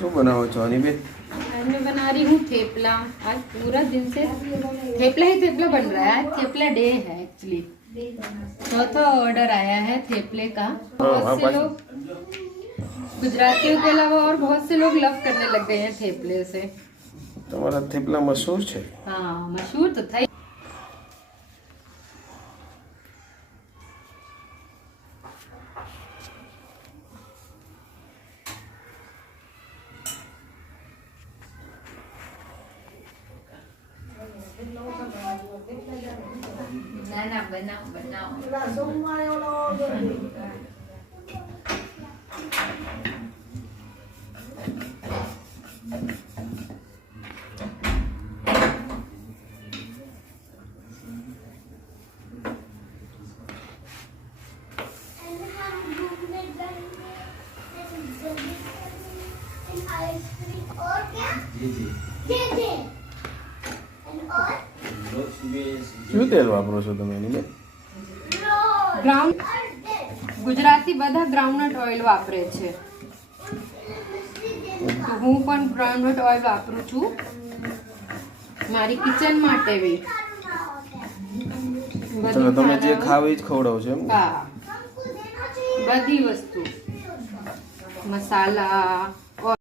શું બનાવો છો અનિબેન? आज मैं बना रही हूँ थेपला। आज पूरा दिन से थेपला ही थेपला बन रहा है। आज थेपला डे है एक्चुअली। चौथा ऑर्डर आया है थेपले का। बहुत से लोग गुजरातियों के अलावा और बहुत से लोग लव करने लग गए हैं थेपले से। તમારા થેપલા મશહૂર છે? हाँ मशहूर तो था ही। ना ना बनाओ बनाओ। और क्या? जी और શું તેલ વાપરો છો તમે અનિબેન? ગ્રાઉન્ડ ગુજરાતી બધા ગ્રાઉન્ડનટ ઓઇલ વાપરે છે, તો હું પણ ગ્રાઉન્ડનટ ઓઇલ વાપરું છું મારી કિચન માટે બી. એટલે તમે જે ખાવ એ જ ખવડાવો છો એમ? હા, બધી વસ્તુ મસાલા